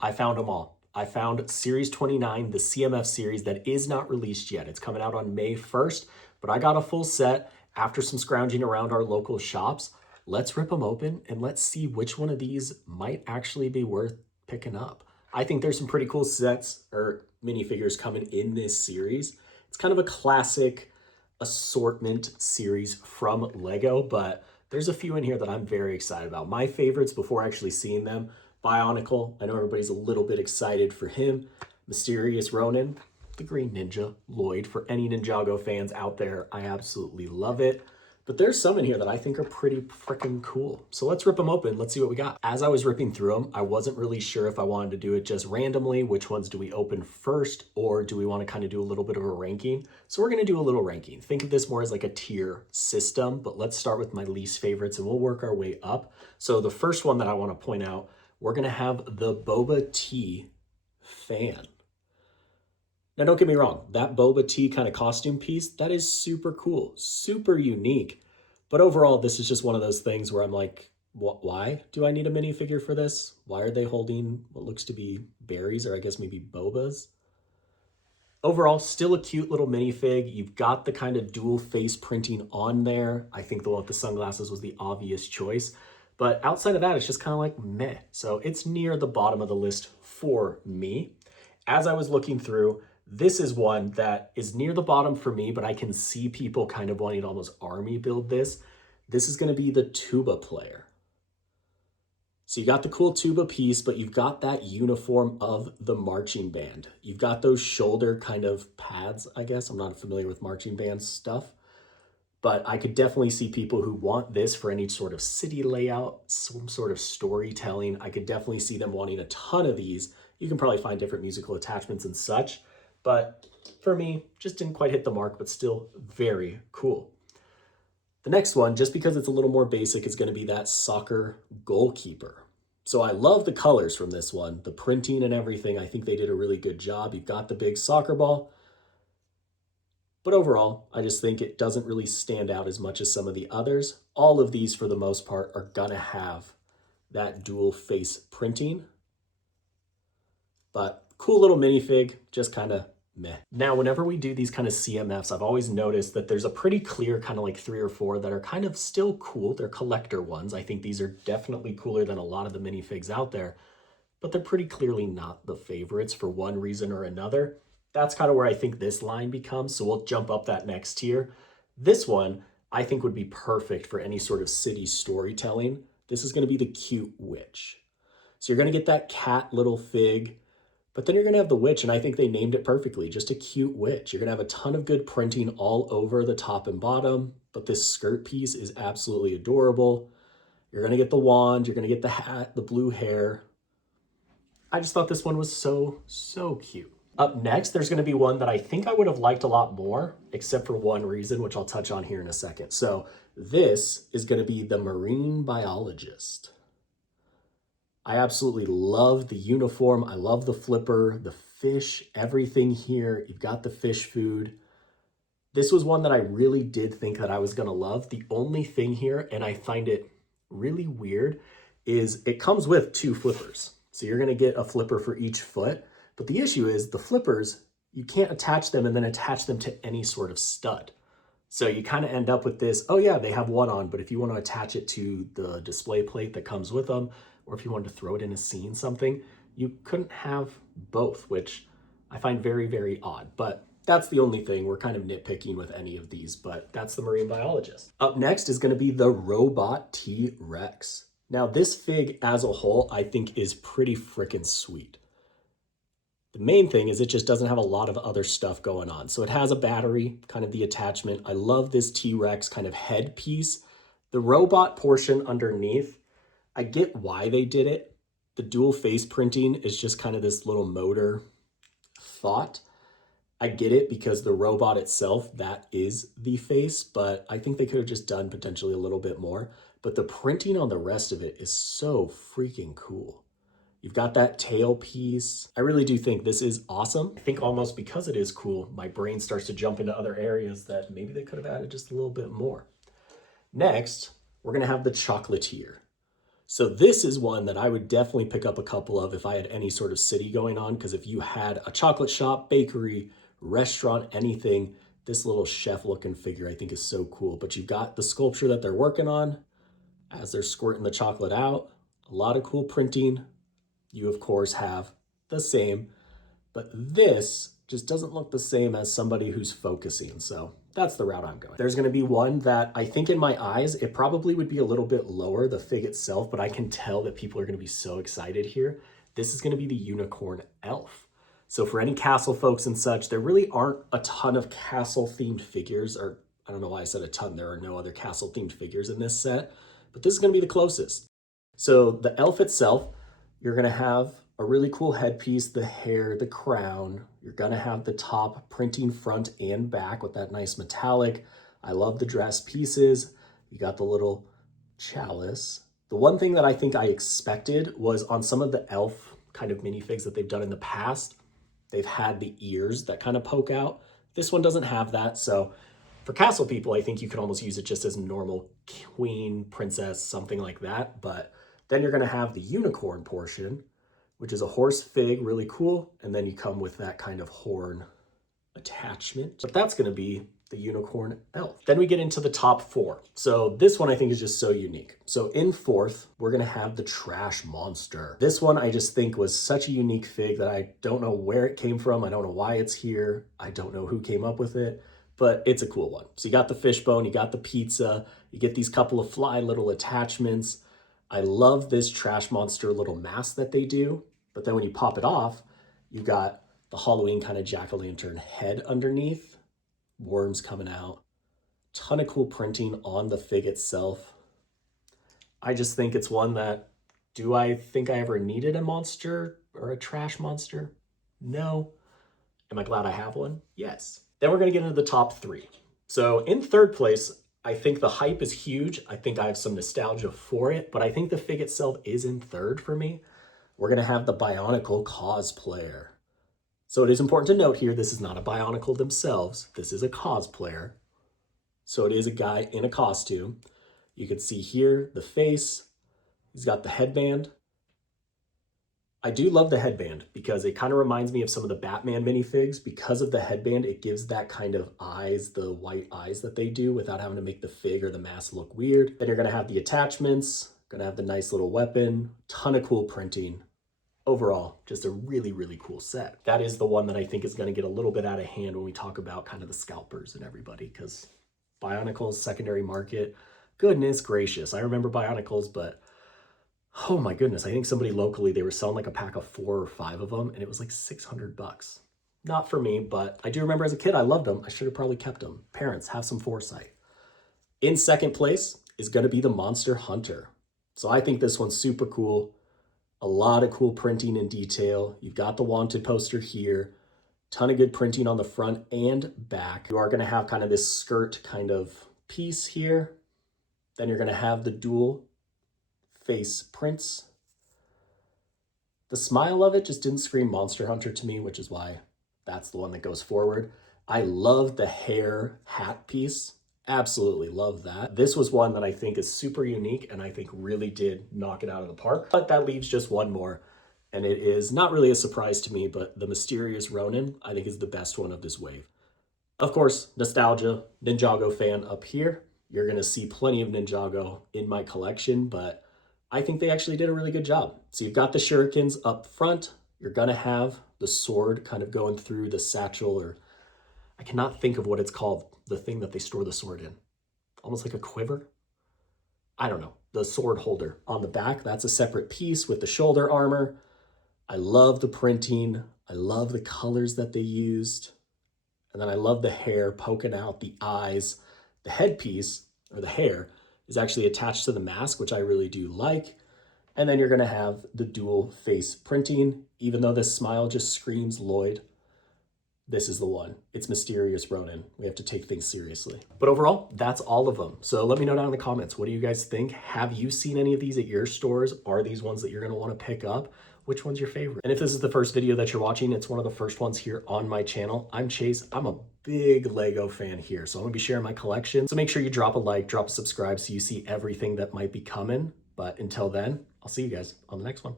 I found them all. I found Series 29, the CMF series that is not released yet. It's coming out on May 1st, but I got a full set after some scrounging around our local shops. Let's rip them open and let's see which one of these might actually be worth picking up. I think there's some pretty cool sets or minifigures coming in this series. It's kind of a classic assortment series from Lego, but there's a few in here that I'm very excited about. My favorites before actually seeing them: Bionicle. I know everybody's a little bit excited for him. Mysterious Ronin, the Green Ninja, Lloyd. For any Ninjago fans out there, I absolutely love it. But there's some in here that I think are pretty freaking cool. So let's rip them open. Let's see what we got. As I was ripping through them, I wasn't really sure if I wanted to do it just randomly. Which ones do we open first? Or do we want to kind of do a little bit of a ranking? So we're going to do a little ranking. Think of this more as like a tier system, but let's start with my least favorites and we'll work our way up. So the first one that I want to point out, we're going to have the Boba Tea fan. Now, don't get me wrong, that Boba Tea kind of costume piece, that is super cool, super unique. But overall, this is just one of those things where I'm like, why do I need a minifigure for this? Why are they holding what looks to be berries, or I guess maybe bobas? Overall, still a cute little minifig. You've got the kind of dual face printing on there. I think the one with the sunglasses was the obvious choice. But outside of that, it's just kind of like meh. So it's near the bottom of the list for me. As I was looking through, this is one that is near the bottom for me, but I can see people kind of wanting to almost army build this. This is going to be the tuba player. So you got the cool tuba piece, but you've got that uniform of the marching band. You've got those shoulder kind of pads, I guess. I'm not familiar with marching band stuff, but I could definitely see people who want this for any sort of city layout, some sort of storytelling. I could definitely see them wanting a ton of these. You can probably find different musical attachments and such, but for me, just didn't quite hit the mark, but still very cool. The next one, just because it's a little more basic, is going to be that soccer goalkeeper. So I love the colors from this one, the printing and everything. I think they did a really good job. You've got the big soccer ball, but overall, I just think it doesn't really stand out as much as some of the others. All of these, for the most part, are going to have that dual face printing, but cool little minifig, just kind of meh. Now, whenever we do these kind of CMFs, I've always noticed that there's a pretty clear kind of like 3 or 4 that are kind of still cool. They're collector ones. I think these are definitely cooler than a lot of the minifigs out there, but they're pretty clearly not the favorites for one reason or another. That's kind of where I think this line becomes. So we'll jump up that next tier. This one, I think, would be perfect for any sort of city storytelling. This is going to be the cute witch. So you're going to get that cat little fig, but then you're going to have the witch, and I think they named it perfectly, just a cute witch. You're going to have a ton of good printing all over the top and bottom, but this skirt piece is absolutely adorable. You're going to get the wand, you're going to get the hat, the blue hair. I just thought this one was so, so cute. Up next, there's going to be one that I think I would have liked a lot more, except for one reason, which I'll touch on here in a second. So this is going to be the marine biologist. I absolutely love the uniform. I love the flipper, the fish, everything here. You've got the fish food. This was one that I really did think that I was going to love. The only thing here, and I find it really weird, is it comes with 2 flippers. So you're going to get a flipper for each foot. But the issue is the flippers, you can't attach them and then attach them to any sort of stud. So you kind of end up with this, oh yeah, they have one on, but if you want to attach it to the display plate that comes with them, or if you wanted to throw it in a scene, something, you couldn't have both, which I find very, very odd. But that's the only thing. We're kind of nitpicking with any of these, but that's the marine biologist. Up next is going to be the robot T-Rex. Now, this fig as a whole, I think is pretty freaking sweet. The main thing is it just doesn't have a lot of other stuff going on. So it has a battery, kind of the attachment. I love this T-Rex kind of head piece. The robot portion underneath, I get why they did it. The dual face printing is just kind of this little motor thought. I get it because the robot itself, that is the face, but I think they could have just done potentially a little bit more. But the printing on the rest of it is so freaking cool. You've got that tail piece. I really do think this is awesome. I think almost because it is cool, my brain starts to jump into other areas that maybe they could have added just a little bit more. Next, we're gonna have the chocolatier. So this is one that I would definitely pick up a couple of if I had any sort of city going on, because if you had a chocolate shop, bakery, restaurant, anything, this little chef looking figure I think is so cool. But you've got the sculpture that they're working on as they're squirting the chocolate out. A lot of cool printing. You of course have the same, but this just doesn't look the same as somebody who's focusing. So that's the route I'm going. There's gonna be one that I think in my eyes, it probably would be a little bit lower, the fig itself, but I can tell that people are gonna be so excited here. This is gonna be the unicorn elf. So for any castle folks and such, there really aren't a ton of castle themed figures, or I don't know why I said a ton, there are no other castle themed figures in this set, but this is gonna be the closest. So the elf itself, you're gonna have a really cool headpiece, the hair, the crown. You're gonna have the top printing front and back with that nice metallic. I love the dress pieces. You got the little chalice. The one thing that I think I expected was on some of the elf kind of minifigs that they've done in the past, they've had the ears that kind of poke out. This one doesn't have that, so for castle people, I think you could almost use it just as a normal queen, princess, something like that. But then you're gonna have the unicorn portion, which is a horse fig, really cool. And then you come with that kind of horn attachment. But that's gonna be the unicorn elf. Then we get into the top four. So this one I think is just so unique. So in fourth, we're gonna have the trash monster. This one I just think was such a unique fig that I don't know where it came from. I don't know why it's here. I don't know who came up with it, but it's a cool one. So you got the fishbone, you got the pizza, you get these couple of fly little attachments. I love this trash monster little mask that they do. But then when you pop it off, you got the Halloween kind of jack-o'-lantern head underneath, worms coming out, ton of cool printing on the fig itself. I just think it's one that, do I think I ever needed a monster or a trash monster? No. Am I glad I have one? Yes. Then we're gonna get into the top three. So in third place, I think the hype is huge. I think I have some nostalgia for it, but I think the fig itself is in third for me. We're gonna have the Bionicle cosplayer. So it is important to note here, this is not a Bionicle themselves. This is a cosplayer. So it is a guy in a costume. You can see here the face. He's got the headband. I do love the headband because it kind of reminds me of some of the Batman minifigs. Because of the headband, it gives that kind of eyes, the white eyes that they do without having to make the fig or the mask look weird. Then you're gonna have the attachments, gonna have the nice little weapon, ton of cool printing. Overall, just a really, really cool set. That is the one that I think is gonna get a little bit out of hand when we talk about kind of the scalpers and everybody, because Bionicles, secondary market, goodness gracious. I remember Bionicles, but oh my goodness, I think somebody locally, they were selling like a pack of 4 or 5 of them and it was like $600. Not for me, but I do remember as a kid, I loved them. I should have probably kept them. Parents, have some foresight. In second place is gonna be the Monster Hunter. So I think this one's super cool. A lot of cool printing and detail. You've got the wanted poster here. Ton of good printing on the front and back. You are gonna have kind of this skirt kind of piece here. Then you're gonna have the dual face prints. The smile of it just didn't scream Monster Hunter to me, which is why that's the one that goes forward. I love the hair hat piece. Absolutely love that. This was one that I think is super unique and I think really did knock it out of the park. But that leaves just one more. And it is not really a surprise to me, but the Mysterious Ronin, I think is the best one of this wave. Of course, nostalgia, Ninjago fan up here. You're gonna see plenty of Ninjago in my collection, but I think they actually did a really good job. So you've got the shurikens up front. You're gonna have the sword kind of going through the satchel, or I cannot think of what it's called, the thing that they store the sword in. Almost like a quiver? I don't know. The sword holder on the back, that's a separate piece with the shoulder armor. I love the printing. I love the colors that they used. And then I love the hair poking out, the eyes. The headpiece, or the hair, is actually attached to the mask, which I really do like. And then you're gonna have the dual face printing. Even though this smile just screams Lloyd, this is the one. It's Mysterious Ronin. We have to take things seriously. But overall, that's all of them. So let me know down in the comments, what do you guys think? Have you seen any of these at your stores? Are these ones that you're gonna wanna pick up? Which one's your favorite? And if this is the first video that you're watching, it's one of the first ones here on my channel. I'm Chase. I'm a big Lego fan here, so I'm gonna be sharing my collection. So make sure you drop a like, drop a subscribe so you see everything that might be coming. But until then, I'll see you guys on the next one.